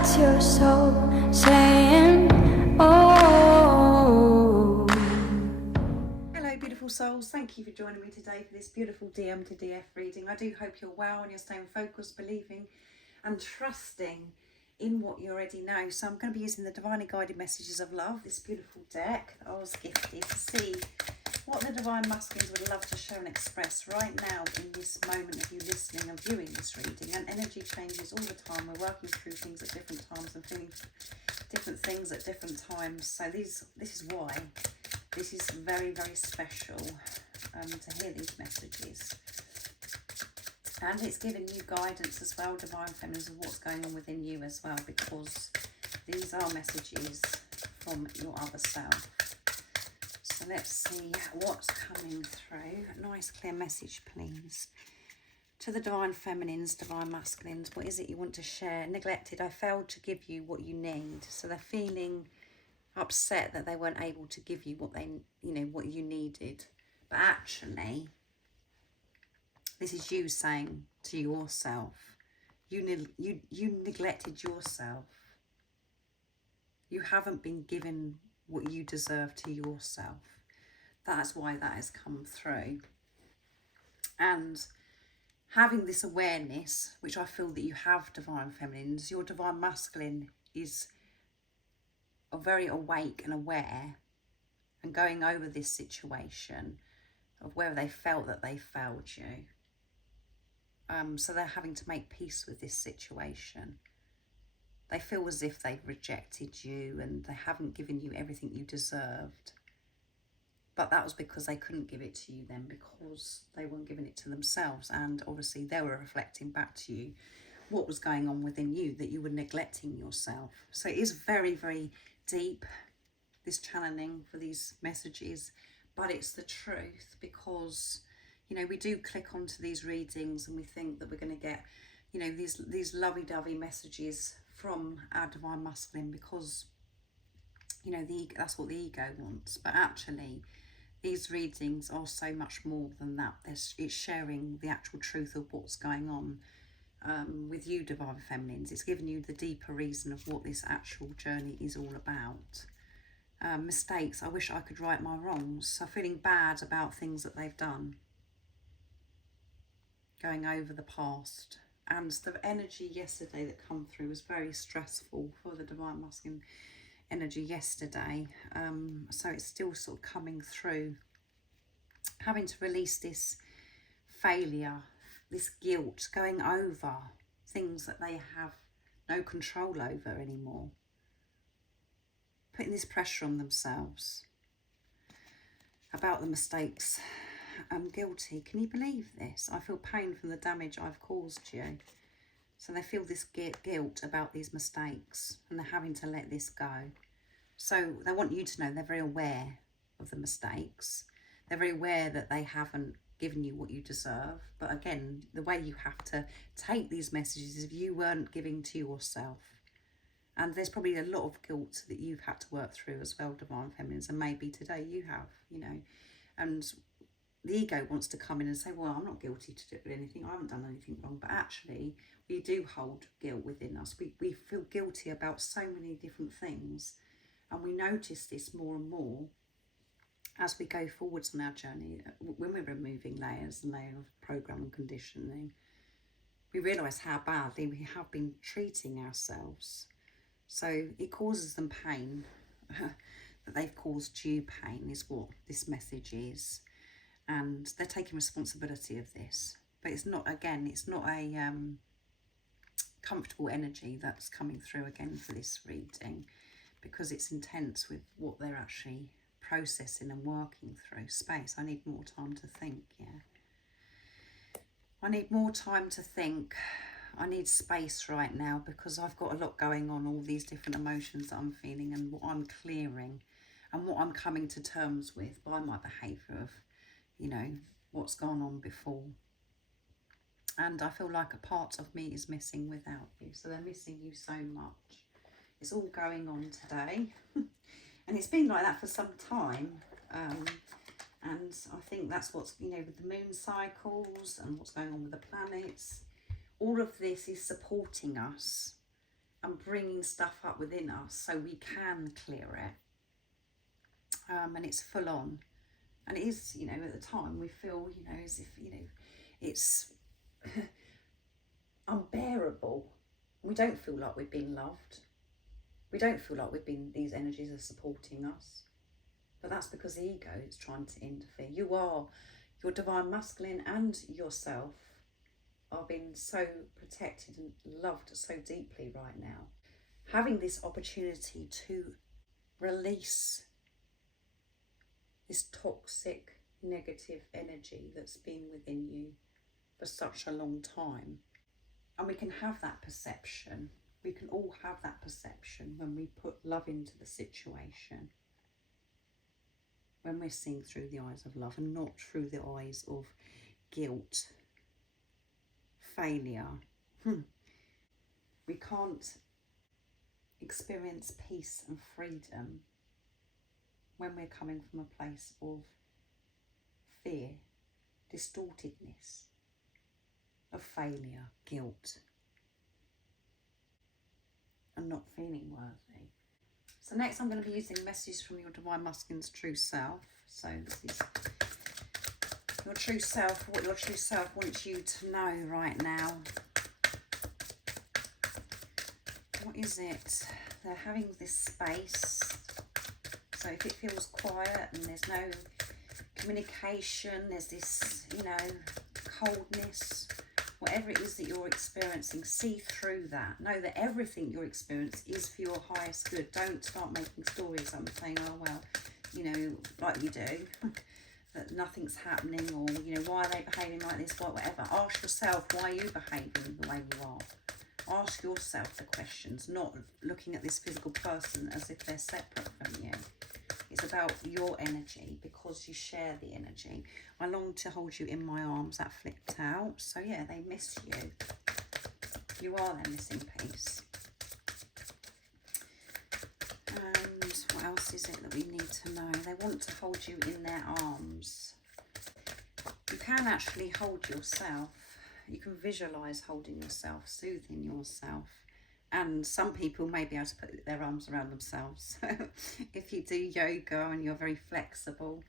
That's your soul saying, oh. Hello beautiful souls, thank you for joining me today for this beautiful DM to DF reading. I do hope you're well and you're staying focused, believing and trusting in what you already know. So I'm going to be using the Divinely Guided Messages of Love, this beautiful deck that I was gifted, to see what the Divine Masculines would love to share and express right now in this moment of you listening and viewing this reading. And energy changes all the time. We're working through things at different times and feeling different things at different times. So this is why this is very, very special to hear these messages. And it's giving you guidance as well, Divine Feminines, of what's going on within you as well, because these are messages from your other self. So let's see what's coming through. A nice clear message, please. To the Divine Feminines, Divine Masculines, what is it you want to share? Neglected, I failed to give you what you need. So they're feeling upset that they weren't able to give you what what you needed. But actually, this is you saying to yourself, you neglected yourself. You haven't been given what you deserve to yourself. That's why that has come through. And having this awareness, which I feel that you have, Divine Feminines, your Divine Masculine is very awake and aware and going over this situation of where they felt that they failed you. So they're having to make peace with this situation. They feel as if they've rejected you and they haven't given you everything you deserved. But that was because they couldn't give it to you then, because they weren't giving it to themselves. And obviously they were reflecting back to you what was going on within you, that you were neglecting yourself. So it is very, very deep, this channeling for these messages. But it's the truth, because, we do click onto these readings and we think that we're going to get, these lovey-dovey messages from our Divine Masculine, because that's what the ego wants. But actually these readings are so much more than that. It's sharing the actual truth of what's going on with you, Divine Feminines. It's giving you the deeper reason of what this actual journey is all about. Mistakes, I wish I could right my wrongs. So feeling bad about things that they've done, going over the past. And the energy yesterday that come through was very stressful for the Divine Masculine energy yesterday. So it's still sort of coming through. Having to release this failure, this guilt, going over things that they have no control over anymore. Putting this pressure on themselves about the mistakes. I'm guilty. Can you believe this? I feel pain from the damage I've caused you. So they feel this guilt about these mistakes and they're having to let this go. So they want you to know they're very aware of the mistakes. They're very aware that they haven't given you what you deserve. But again, the way you have to take these messages is if you weren't giving to yourself. And there's probably a lot of guilt that you've had to work through as well, Divine Feminines. And maybe today you have, And the ego wants to come in and say, well, I'm not guilty to do anything. I haven't done anything wrong. But actually, we do hold guilt within us. We feel guilty about so many different things. And we notice this more and more as we go forwards on our journey. When we're removing layers and layers of program and conditioning, we realise how badly we have been treating ourselves. So it causes them pain. That they've caused you pain is what this message is. And they're taking responsibility of this. But it's not, again, it's not a comfortable energy that's coming through again for this reading, because it's intense with what they're actually processing and working through. Space, I need more time to think, yeah. I need more time to think. I need space right now, because I've got a lot going on, all these different emotions that I'm feeling and what I'm clearing and what I'm coming to terms with by my behaviour of, what's gone on before. And I feel like a part of me is missing without you. So they're missing you so much. It's all going on today. And it's been like that for some time. And I think that's what's, with the moon cycles and what's going on with the planets. All of this is supporting us and bringing stuff up within us so we can clear it. And it's full on. And it is, you know, at the time we feel, you know, as if, you know, it's unbearable. We don't feel like we've been loved. We don't feel like these energies are supporting us. But that's because the ego is trying to interfere. You are, your divine masculine and yourself are being so protected and loved so deeply right now. Having this opportunity to release this toxic, negative energy that's been within you for such a long time. And we can have that perception. We can all have that perception when we put love into the situation. When we're seeing through the eyes of love and not through the eyes of guilt, failure. We can't experience peace and freedom when we're coming from a place of fear, distortedness, of failure, guilt, and not feeling worthy. So next I'm going to be using messages from your divine masculine's true self. So this is your true self, what your true self wants you to know right now. What is it? They're having this space. So if it feels quiet and there's no communication, there's this, you know, coldness, whatever it is that you're experiencing, see through that. Know that everything you're experiencing is for your highest good. Don't start making stories up and saying, oh, well, you know, like you do, that nothing's happening, or, you know, why are they behaving like this, whatever. Ask yourself, why are you behaving the way you are? Ask yourself the questions, not looking at this physical person as if they're separate from you. It's about your energy, because you share the energy. I long to hold you in my arms. That flipped out. So yeah, they miss you. You are their missing piece. And what else is it that we need to know? They want to hold you in their arms. You can actually hold yourself. You can visualise holding yourself, soothing yourself. And some people may be able to put their arms around themselves. If you do yoga and you're very flexible.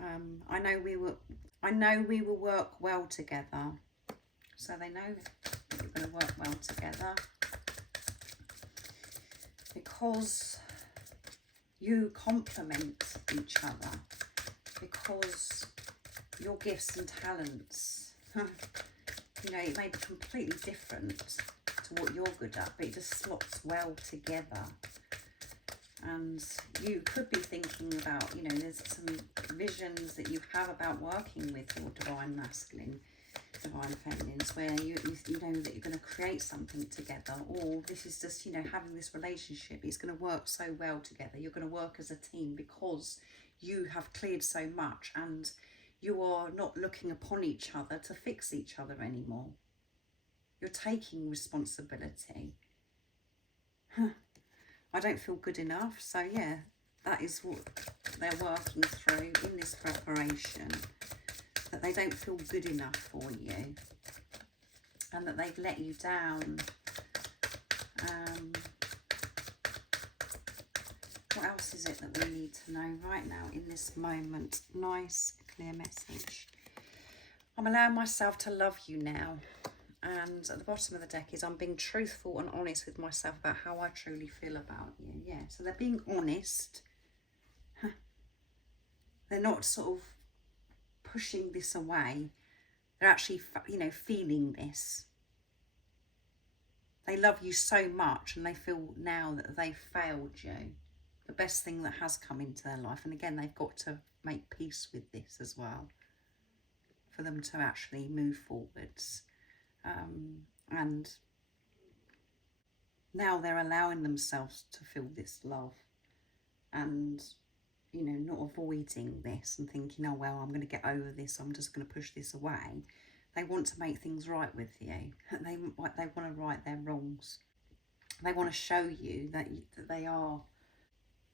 I know we will work well together. So they know that you're going to work well together. Because you complement each other. Because your gifts and talents, you know, it may be completely different to what you're good at, but it just slots well together. And you could be thinking about, you know, there's some visions that you have about working with your divine masculine, divine feminines, where you know that you're going to create something together, or this is just, you know, having this relationship. It's going to work so well together. You're going to work as a team because you have cleared so much, and you are not looking upon each other to fix each other anymore. You're taking responsibility. I don't feel good enough. So yeah, that is what they're working through in this preparation. That they don't feel good enough for you. And that they've let you down. What else is it that we need to know right now in this moment? Nice, clear message. I'm allowing myself to love you now. And at the bottom of the deck is I'm being truthful and honest with myself about how I truly feel about you. Yeah, so they're being honest. They're not sort of pushing this away. They're actually, you know, feeling this. They love you so much, and they feel now that they've failed you. The best thing that has come into their life. And again, they've got to make peace with this as well, for them to actually move forwards. And now they're allowing themselves to feel this love, and, you know, not avoiding this and thinking, oh, well, I'm going to get over this, I'm just going to push this away. They want to make things right with you. They want to right their wrongs. They want to show you that they are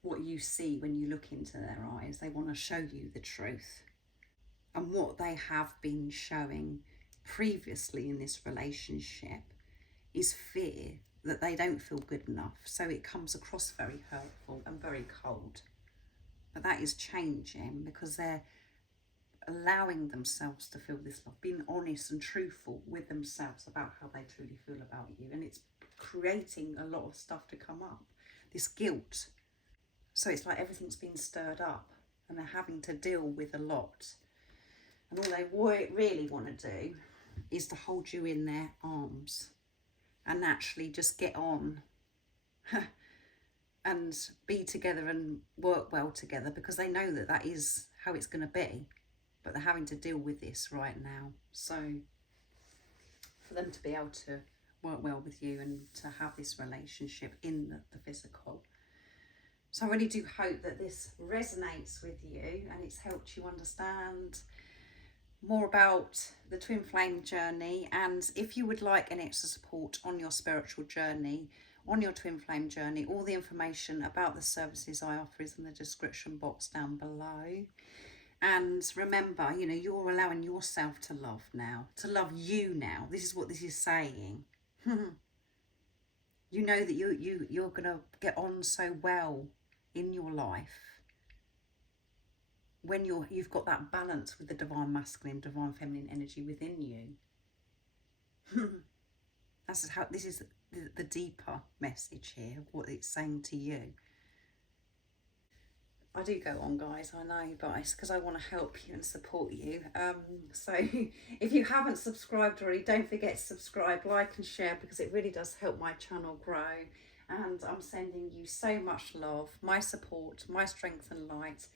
what you see when you look into their eyes. They want to show you the truth. And what they have been showing previously in this relationship is fear that they don't feel good enough. So it comes across very hurtful and very cold. But that is changing because they're allowing themselves to feel this love, being honest and truthful with themselves about how they truly feel about you. And it's creating a lot of stuff to come up, this guilt. So it's like everything's been stirred up and they're having to deal with a lot. And all they really want to do is to hold you in their arms and actually just get on and be together and work well together, because they know that that is how it's going to be. But they're having to deal with this right now. So for them to be able to work well with you and to have this relationship in the physical. So I really do hope that this resonates with you and it's helped you understand more about the twin flame journey. And if you would like any extra support on your spiritual journey, on your twin flame journey, all the information about the services I offer is in the description box down below. And remember, you know, you're allowing yourself to love now, to love you now. This is what this is saying. You know that you're going to get on so well in your life when you've got that balance with the divine masculine, divine feminine energy within you. This is the deeper message here of what it's saying to you. I do go on, guys, I know, but it's because I want to help you and support you. So if you haven't subscribed already, don't forget to subscribe, like and share, because it really does help my channel grow. And I'm sending you so much love, my support, my strength and light.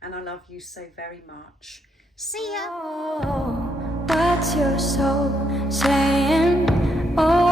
And I love you so very much. See ya! Oh, what's your soul saying? Oh.